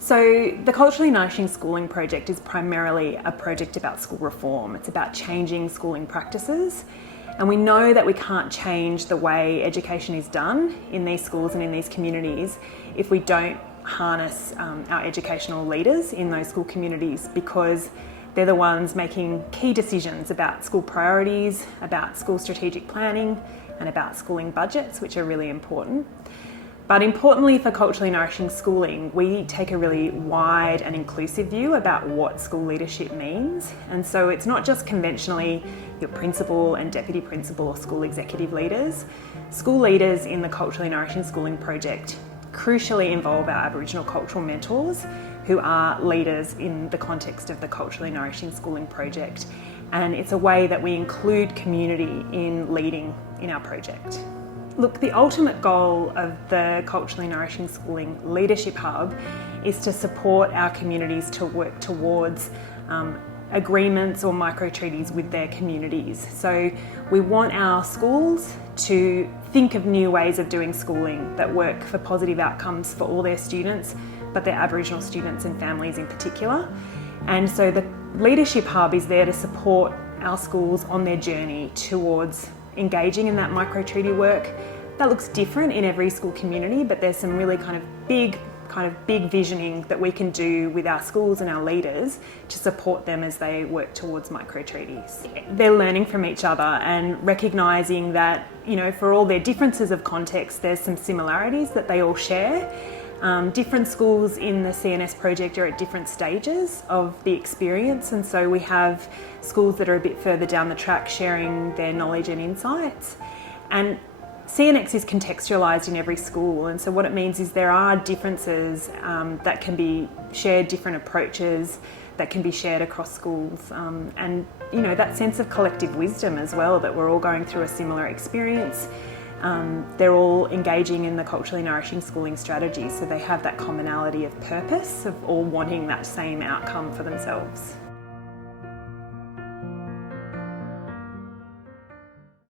So the Culturally Nourishing Schooling project is primarily a project about school reform. It's about changing schooling practices. And we know that we can't change the way education is done in these schools and in these communities if we don't harness our educational leaders in those school communities, because they're the ones making key decisions about school priorities, about school strategic planning, and about schooling budgets, which are really important. But importantly for culturally nourishing schooling, we take a really wide and inclusive view about what school leadership means. And so it's not just conventionally your principal and deputy principal or school executive leaders. School leaders in the Culturally Nourishing Schooling project crucially involve our Aboriginal cultural mentors, who are leaders in the context of the Culturally Nourishing Schooling project. And it's a way that we include community in leading in our project. Look, the ultimate goal of the Culturally Nourishing Schooling Leadership Hub is to support our communities to work towards agreements or micro-treaties with their communities. So we want our schools to think of new ways of doing schooling that work for positive outcomes for all their students, but their Aboriginal students and families in particular. And so the Leadership Hub is there to support our schools on their journey towards engaging in that micro-treaty work. That looks different in every school community, but there's some really kind of big visioning that we can do with our schools and our leaders to support them as they work towards micro-treaties. They're learning from each other and recognising that, you know, for all their differences of context, there's some similarities that they all share. Different schools in the CNS project are at different stages of the experience, and so we have schools that are a bit further down the track sharing their knowledge and insights. And CNX is contextualised in every school, and so what it means is there are differences that can be shared, different approaches that can be shared across schools, and you know, that sense of collective wisdom as well, that we're all going through a similar experience. They're all engaging in the culturally nourishing schooling strategy, so they have that commonality of purpose, of all wanting that same outcome for themselves.